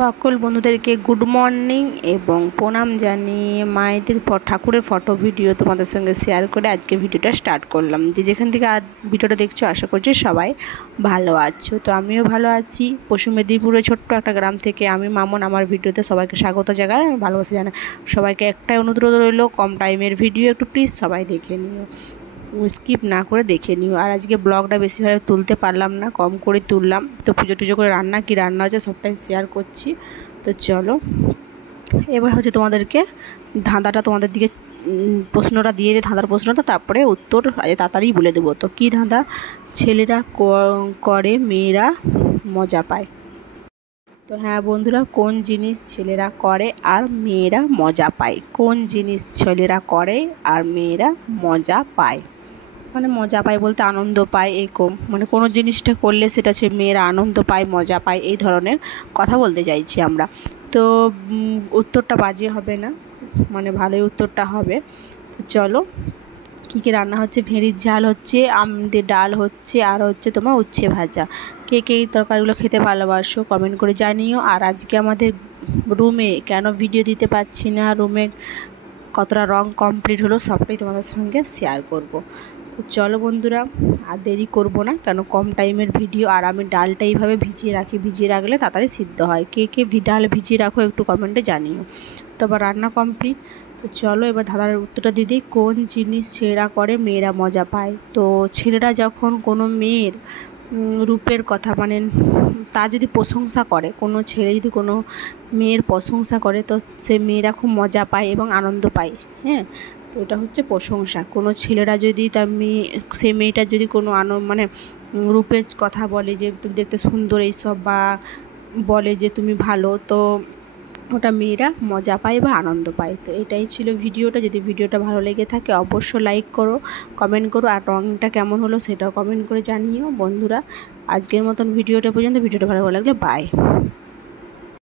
সকল বন্ধুদেরকে good morning এবং প্রণাম জানিয়ে মায়েদের ঠাকুরের ফটো ভিডিও তোমাদের সঙ্গে শেয়ার করে আজকে ভিডিওটা স্টার্ট করলাম। যে যেখান থেকে ভিডিওটা দেখছো আশা করছি সবাই ভালো আছো। তো আমিও ভালো আছি। পশ্চিম মেদিনীপুরের ছোট্ট একটা গ্রাম থেকে আমি মামুন আমার ভিডিওতে সবাইকে স্বাগত জানাই, ভালোবাসা জানাই। সবাইকে একটাই অনুরোধ রইল, কম টাইমের ভিডিও একটু প্লিজ সবাই দেখে নিও, স্কিপ না করে দেখে নিও। আর আজকে ব্লগটা বেশিভাবে তুলতে পারলাম না, কম করে তুললাম। তো পুজো টুজো করে রান্না হচ্ছে সবটাই শেয়ার করছি। তো চলো এবার হচ্ছে তোমাদেরকে ধাঁধাটা তোমাদের দিকে প্রশ্নটা দিয়ে ধাঁধার প্রশ্নটা, তারপরে উত্তর তাড়াতাড়ি বলে দেবো। তো কী ধাঁধা? ছেলেরা করে মেয়েরা মজা পায়। তো হ্যাঁ বন্ধুরা, কোন জিনিস ছেলেরা করে আর মেয়েরা মজা পায়? কোন জিনিস ছেলেরা করে আর মেয়েরা মজা পায়? মানে মজা পায় বলতে আনন্দ পায়, এরকম মানে কোনো জিনিসটা করলে সেটা মেয়েরা আনন্দ পায়, মজা পায়, এই ধরনের কথা বলতে চাইছি আমরা। তো উত্তরটা বাজে হবে না, মানে ভালোই উত্তরটা হবে। তো চলো কী কী রান্না হচ্ছে? ভেড়ির ঝাল হচ্ছে, আমদের ডাল হচ্ছে, আর হচ্ছে তোমার উচ্ছে ভাজা। কে কে এই তরকারিগুলো খেতে ভালোবাসো কমেন্ট করে জানিও। আর আজকে আমাদের রুমে কেন ভিডিও দিতে পারছি না, রুমে কতটা রং কমপ্লিট হলো সবটাই তোমাদের সঙ্গে শেয়ার করব। তো চলো বন্ধুরা আর দেরি করব না, কেন কম টাইমের ভিডিও। আর আমি ডালটা এইভাবে ভিজিয়ে রাখি, ভিজিয়ে রাখলে তাড়াতাড়ি সিদ্ধ হয়। কে কে ডাল ভিজিয়ে রাখো একটু কমেন্টে জানিও। তো আবার রান্না কমপ্লিট। তো চলো এবার ধাঁধার উত্তরটা দিয়ে দিই। কোন জিনিস ছেলেরা করে মেয়েরা মজা পায়? তো ছেলেরা যখন কোনো মেয়ের রূপের কথা, মানে তার যদি প্রশংসা করে, কোনো ছেলে যদি কোনো মেয়ের প্রশংসা করে, তো সে মেয়েরা খুব মজা পায় এবং আনন্দ পায়। হ্যাঁ, তো এটা হচ্ছে প্রশংসা। কোনো ছেলেরা যদি তার সে মেয়েটার যদি কোনো মানে রূপের কথা বলে, যে তুমি দেখতে সুন্দর এইসব, বা বলে যে তুমি ভালো, তো ওটা মেয়েরা মজা পায় বা আনন্দ পায়। তো এটাই ছিল ভিডিওটা। যদি ভিডিওটা ভালো লেগে থাকে অবশ্যই লাইক করো, কমেন্ট করো, আর রঙটা কেমন হলো সেটাও কমেন্ট করে জানিও বন্ধুরা। আজকের মতন ভিডিওটা পর্যন্ত। ভিডিওটা ভালো লাগলে বাই।